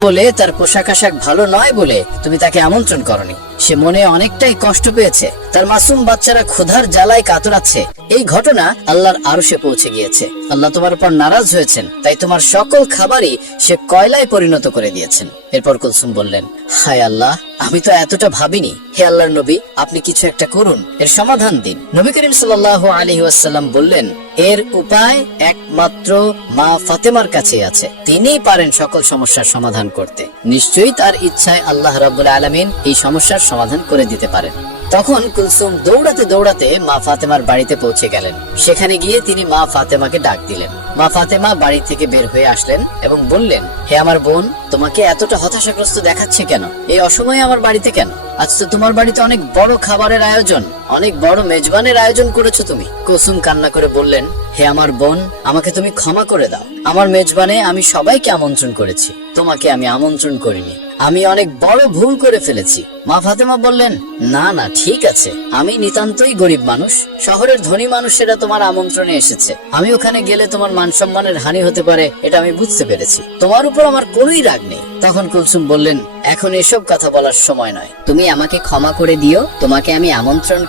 বলে তার পোশাক আশাক ভালো নয় বলে তুমি তাকে আমন্ত্রণ করনি। সে মনে অনেকটাই কষ্ট পেয়েছে। তার মাসুম বাচ্চারা ক্ষুধার জ্বালায় কাতরাচ্ছে। এই ঘটনা আল্লাহর আরশে পৌঁছে গিয়েছে। আল্লাহ তোমার উপর নারাজ হয়েছেন, তাই তোমার সকল খাবারই সে কয়লায় পরিণত করে দিয়েছেন। এরপর কুলসুম বললেন, হায় আল্লাহ, আমি তো এতটা ভাবিনি। হে আল্লাহর নবী, আপনি কিছু একটা করুন, এর সমাধান দিন। নবী করিম সাল্লাল্লাহু আলাইহি ওয়াসাল্লাম বললেন, এর উপায় একমাত্র মা ফাতেমার কাছেই আছে। তিনিই পারেন সকল সমস্যার সমাধান করতে। নিশ্চয়ই তার ইচ্ছায় আল্লাহ রাব্বুল আলামিন এই সমস্যার সমাধান করে দিতে পারেন। তখন কুলসুম দৌড়াতে দৌড়াতে মা ফাতেমার বাড়িতে পৌঁছে গেলেন। সেখানে গিয়ে তিনি মা ফাতেমাকে ডাক দিলেন। মা ফাতেমা বাড়ি থেকে বের হয়ে আসলেন এবং বললেন, হে আমার বোন, তোমাকে এতটা হতাশাগ্রস্ত দেখাচ্ছে কেন? এই অসময়ে আমার বাড়িতে কেন? আজ তো তোমার বাড়িতে অনেক বড় খাবারের আয়োজন, অনেক বড় মেজবানের আয়োজন করেছো তুমি। কুলসুম কান্না করে বললেন, হে আমার বোন, আমাকে তুমি ক্ষমা করে দাও। আমার মেজবানে আমি সবাইকে আমন্ত্রণ করেছি, তোমাকে আমি আমন্ত্রণ করিনি। আমি অনেক বড় ভুল করে ফেলেছি। মা ফাতেমা বললেন, না না, ঠিক আছে, আমি নিতান্তই গরিব মানুষ। শহরের ধনী মানুষেরা তোমার আমন্ত্রণে এসেছে। আমি ওখানে গেলে তোমার মান সম্মানের হানি হতে পারে, এটা আমি বুঝতে পেরেছি। তোমার উপর আমার কোনোই রাগ নেই। তখন কুলসুম বললেন, এখন এসব কথা বলার সময় নয়। তুমি আমাকে ক্ষমা করে দিও। তোমাকে আমি আমন্ত্রণ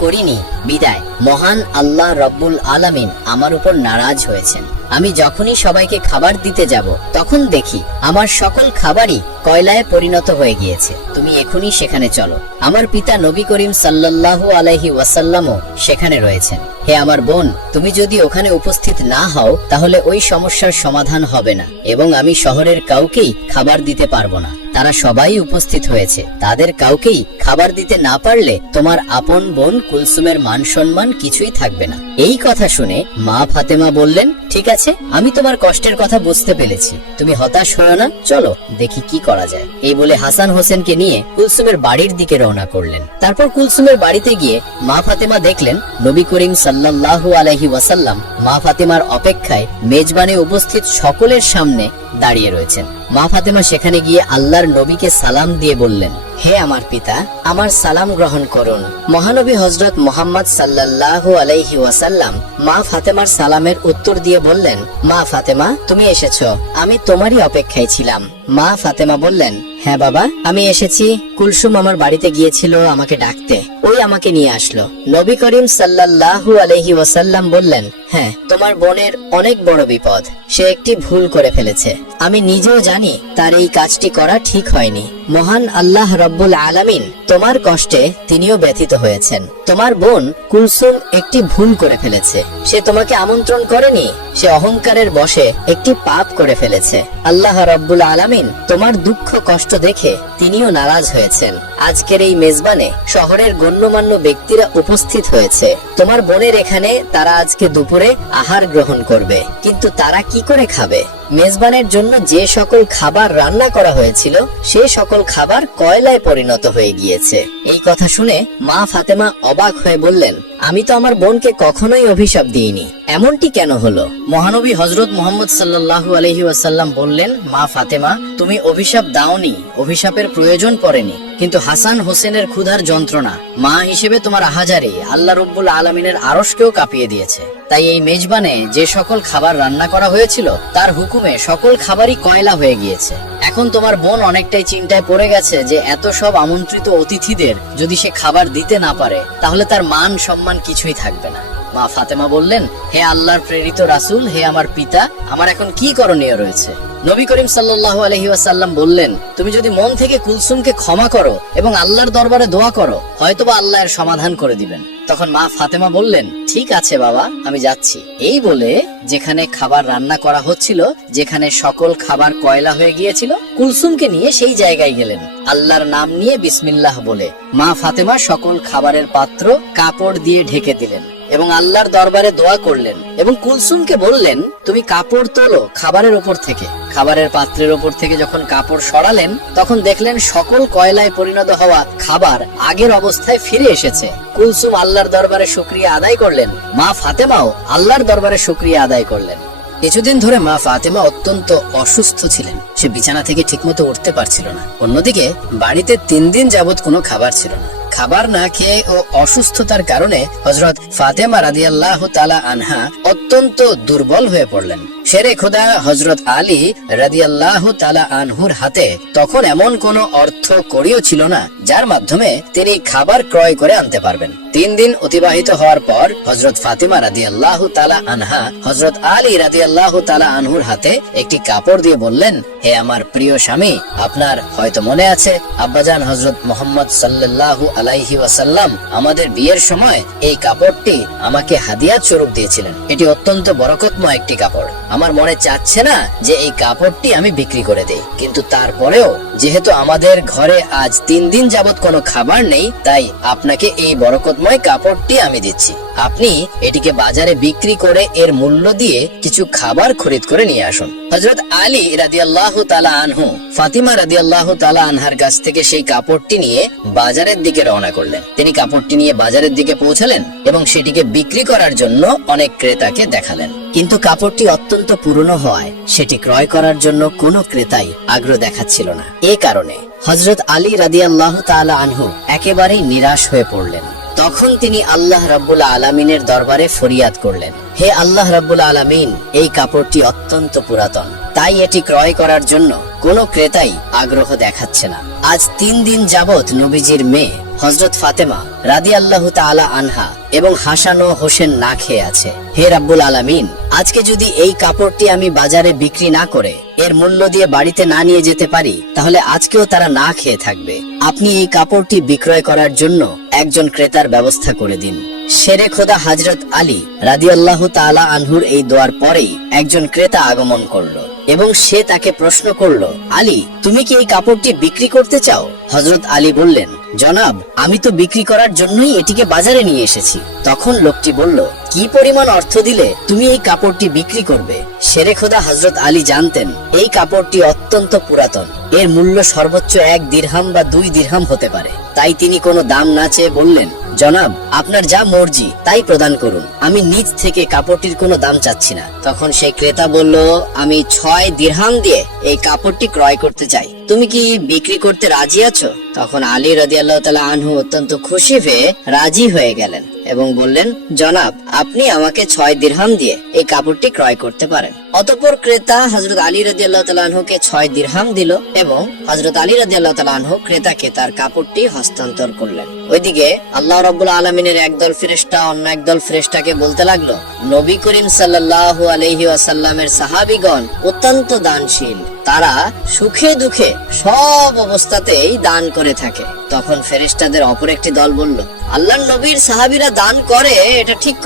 করিনি। বিদায়। মহান আল্লাহ রব্বুল আলামিন আমার উপর নারাজ হয়েছেন। আমি যখনই সবাইকে খাবার দিতে যাব, তখন দেখি আমার সকল খাবারই কয়লায় পরিণত হয়ে গিয়েছে। তুমি এখনই সেখানে চলো। আমার পিতা নবী করিম সাল্লাল্লাহু আলাইহি ওয়াসাল্লামও সেখানে রয়েছেন। হে আমার বোন, তুমি যদি ওখানে উপস্থিত না হও, তাহলে ওই সমস্যার সমাধান হবে না এবং আমি শহরের কাউকেই খাবার দিতে পারবো না। তারা সবাই উপস্থিত হয়েছে, তাদের কাউকেই খাবার দিতে না পারলে তোমার আপন বোন কুলসুমের মান সম্মান কিছুই থাকবে না। এই কথা শুনে মা ফাতেমা বললেন, ঠিক আছে, আমি তোমার কষ্টের কথা বুঝতে পেরেছি। তুমি হতাশ হও না, চলো দেখি কি করা যায়। এই বলে হাসান হোসেনকে নিয়ে কুলসুমের বাড়ির দিকে রওনা করলেন। তারপর কুলসুমের বাড়িতে গিয়ে মা ফাতেমা দেখলেন নবী করিম সাল্লাল্লাহু আলাইহি ওয়াসাল্লাম মা ফাতেমার অপেক্ষায় মেজবানে উপস্থিত সকলের সামনে দাঁড়িয়ে রয়েছেন। মা ফাতেমা সেখানে গিয়ে আল্লাহর নবীকে সালাম দিয়ে বললেন, হে আমার পিতা, আমার সালাম গ্রহণ করুন। মহানবী হযরত মুহাম্মদ সাল্লাল্লাহু আলাইহি ওয়াসাল্লাম মা ফাতেমার সালামের উত্তর দিয়ে বললেন, মা ফাতেমা, তুমি এসেছো, আমি তোমারই অপেক্ষায় ছিলাম। মা ফাতেমা বললেন, হ্যাঁ বাবা, আমি এসেছি। কুলসুম আমার বাড়িতে গিয়েছিল আমাকে ডাকতে, ওই আমাকে নিয়ে আসলো। নবী করিম সাল্লাল্লাহু আলাইহি ওয়াসাল্লাম বললেন, হ্যাঁ, তোমার বোনের অনেক বড় বিপদ। সে একটি ভুল করে ফেলেছে। আমি নিজেও জানি তার এই কাজটি করা ঠিক হয়নি। মহান আল্লাহ রব্বুল আলামিন তোমার কষ্টে তিনিও ব্যথিত হয়েছেন। তোমার বোন কুলসুম একটি ভুল করে ফেলেছে। সে তোমাকে আমন্ত্রণ করেনি। সে অহংকারের বশে একটি পাপ করে ফেলেছে। আল্লাহ রব্বুল আলামিন তোমার দুঃখ কষ্ট দেখে তিনিও নারাজ হয়েছেন। আজকের এই মেজবানে শহরের গণ্যমান্য ব্যক্তিরা উপস্থিত হয়েছে। তোমার বোনের এখানে তারা আজকে দুপুরে আহার গ্রহণ করবে, কিন্তু তারা কি করে খাবে? মেজবানের জন্য যে সকল খাবার রান্না করা হয়েছিল, সে সকল খাবার কয়লায় পরিণত হয়ে গিয়েছে। এই কথা শুনে মা ফাতেমা অবাক হয়ে বললেন, আমি তো আমার বোনকে কখনোই অভিশাপ দিইনি, এমনটি কেন হলো? মহানবী হযরত মুহাম্মদ সাল্লাল্লাহু আলাইহি ওয়াসাল্লাম বললেন, মা ফাতেমা, তুমি অভিশাপ দাওনি, অভিশাপের প্রয়োজন পড়েনি, কিন্তু হাসান হোসেনের ক্ষুধার যন্ত্রণা মা হিসেবে তোমার আহাজারি আল্লাহ রাব্বুল আলামিনের আরশকেও কাঁপিয়ে দিয়েছে। তাই এই মেজবানে যে সকল খাবার রান্না করা হয়েছিল, তার হুকুমে সকল খাবারই কয়লা হয়ে গিয়েছে। এখন তোমার বোন অনেকটাই চিন্তায় পড়ে গেছে যে এত সব আমন্ত্রিত অতিথিদের যদি সে খাবার দিতে না পারে, তাহলে তার মান সম্মান কিছুই থাকবে না। মা ফাতেমা বললেন, হে আল্লাহর প্রেরিত রাসূল, হে আমার পিতা, আমার এখন কি করণীয় রয়েছে? নবী করিম সাল্লাল্লাহু আলাইহি ওয়াসাল্লাম বললেন, তুমি যদি মন থেকে কুলসুমকে ক্ষমা করো এবং আল্লাহর দরবারে দোয়া করো, হয়তোবা আল্লাহ এর সমাধান করে দিবেন। তখন মা ফাতেমা বললেন, ঠিক আছে বাবা, আমি যাচ্ছি। এই বলে যেখানে খাবার রান্না করা হচ্ছিল, যেখানে সকল খাবার কয়লা হয়ে গিয়েছিল, কুলসুমকে নিয়ে সেই জায়গায় গেলেন। আল্লাহর নাম নিয়ে বিসমিল্লাহ বলে মা ফাতেমা সকল খাবারের পাত্র কাপড় দিয়ে ঢেকে দিলেন এবং আল্লাহর দরবারে দোয়া করলেন এবং কুলসুমকে বললেন, তুমি কাপড় তোলো খাবারের উপর থেকে। খাবারের পাত্রের উপর থেকে যখন কাপড় সরালেন, তখন দেখলেন সকল কয়লায় পরিণত হওয়া খাবার আগের অবস্থায় ফিরে এসেছে। কুলসুম আল্লাহর দরবারে শুকরিয়া আদায় করলেন। মা ফাতেমাও আল্লাহর দরবারে শুকরিয়া আদায় করলেন। কিছুদিন ধরে মা ফাতেমা অত্যন্ত অসুস্থ ছিলেন। সে বিছানা থেকে ঠিকমতো উঠতে পারছিল না। অন্যদিকে বাড়িতে 3 দিন যাবত কোনো খাবার ছিল না। খাবার না খেয়ে ও অসুস্থতার কারণে হযরত ফাতেমা রাদিয়াল্লাহু তাআলা আনহা অত্যন্ত দুর্বল হয়ে পড়লেন। শেরে খোদা হযরত আলী রাদিয়াল্লাহু তাআলা আনহুর হাতে তখন এমন কোনো অর্থ কড়িও ছিল না যার মাধ্যমে তিনি খাবার ক্রয় করে আনতে পারবেন। 3 দিন অতিবাহিত হওয়ার পর হযরত ফাতেমা রাদিয়াল্লাহু তাআলা আনহা হযরত আলী রাদিয়াল্লাহু তাআলা আনহুর হাতে একটি কাপড় দিয়ে বললেন, হে আমার প্রিয় স্বামী, আপনার হয়তো মনে আছে আব্বাজান হযরত মুহাম্মদ সাল্লাল্লাহু আলাইহি ওয়াসাল্লাম আমাদের বিয়ের সময় এই কাপড়টি আমাকে হাদিয়াত স্বরূপ দিয়েছিলেন। এটি অত্যন্ত বরকতময় একটি কাপড়। আমার মনে চাচ্ছে না যে এই কাপড়টি আমি বিক্রি করে দেই, কিন্তু তারপরেও যেহেতু আমাদের ঘরে আজ 3 দিন যাবত কোনো খাবার নেই, তাই আপনাকে এই বরকতময় কাপড়টি আমি দিচ্ছি। আপনি এটিকে বাজারে বিক্রি করে এর মূল্য দিয়ে কিছু খাবার খরিদ করে নিয়ে আসুন। হযরত আলী রাদিয়াল্লাহু তাআলা আনহু ফাতিমা রাদিয়াল্লাহু তাআলা আনহার কাছ থেকে সেই কাপড়টি নিয়ে বাজারের দিকে রওনা করলেন। তিনি কাপড়টি নিয়ে বাজারের দিকে পৌঁছালেন এবং সেটিকে বিক্রি করার জন্য অনেক ক্রেতাকে দেখালেন। কিন্তু কাপড়টি অত্যন্ত পুরনো হওয়ায় সেটি ক্রয় করার জন্য কোনো ক্রেতাই আগ্রহ দেখাচ্ছিল না। এই কারণে হযরত আলী রাদিয়াল্লাহু তাআলা আনহু একেবারেই নিরাশ হয়ে পড়লেন। তখন তিনি আল্লাহ রাব্বুল আলামিনের দরবারে ফরিয়াদ করলেন, হে আল্লাহ রাব্বুল আলামিন, এই কাপড়টি অত্যন্ত পুরাতন, তাই এটি ক্রয় করার জন্য কোনো ক্রেতাই আগ্রহ দেখাচ্ছে না। আজ 3 দিন যাবত নবীজির মেয়ে হযরত ফাতেমা রাদিয়াল্লাহু তাআলা আনহা এবং হাসান ও হোসেন না খেয়ে আছে। হে রাব্বুল আলামিন, আজকে যদি এই কাপড়টি আমি বাজারে বিক্রি না করে এর মূল্য দিয়ে বাড়িতে না নিয়ে যেতে পারি, তাহলে আজকেও তারা না খেয়ে থাকবে। আপনি এই কাপড়টি বিক্রয় করার জন্য একজন ক্রেতার ব্যবস্থা করে দিন। শেরে খোদা হযরত আলী রাদিয়াল্লাহু তাআলা আনহুর এই দোয়ার পরেই একজন ক্রেতা আগমন করলো এবং সে তাকে প্রশ্ন করলো, আলী, তুমি কি এই কাপড়টি বিক্রি করতে চাও? হযরত আলী বললেন, জনাব, আমি তো বিক্রি করার জন্যই এটিকে বাজারে নিয়ে এসেছি। তখন লোকটি বলল, কি পরিমাণ অর্থ দিলে তুমি এই কাপড়টি বিক্রি করবে? শেরে খোদা হযরত আলী জানতেন এই কাপড়টি অত্যন্ত পুরাতন, এর মূল্য সর্বোচ্চ 1 দিরহাম বা 2 দিরহাম হতে পারে। তাই তিনি কোনো দাম না চেয়ে বললেন, জনাব, আপনার যা মর্জি তাই প্রদান করুন, আমি নিজ থেকে কাপড়টির কোনো দাম চাচ্ছি না। তখন সেই ক্রেতা বলল, আমি 6 দিরহাম দিয়ে এই কাপড়টি ক্রয় করতে চাই, তুমি কি বিক্রি করতে রাজি আছো? তখন আলী রাদিয়াল্লাহু তাআলা আনহু অত্যন্ত খুশি হয়ে রাজি হয়ে গেলেন এবং বললেন, জনাব, আপনি আমাকে 6 দিরহাম দিয়ে এই কাপড়টি ক্রয় করতে পারেন। অতঃপর ক্রেতা হযরত আলী রাদিয়াল্লাহু তাআলা আনহুকে 6 দিরহাম দিল এবং হযরত আলী রাদিয়াল্লাহু তাআলা আনহু ক্রেতাকে তার কাপড়টি হস্তান্তর করলেন। ওইদিকে আল্লাহ রাব্বুল আলামিনের একদল ফেরেশতা অন্য একদল ফেরেশতাকে বলতে লাগলো, নবী করিম সাল্লাল্লাহু আলাইহি ওয়াসাল্লামের সাহাবীগণ অত্যন্ত দানশীল, তারা সুখে দুঃখে সব অবস্থাতেই দান করে থাকে। তখন ফেরেশতাদের অপর একটি দল বলল, আল্লাহর নবীর সাহাবীরা দান করে, এটা ঠিক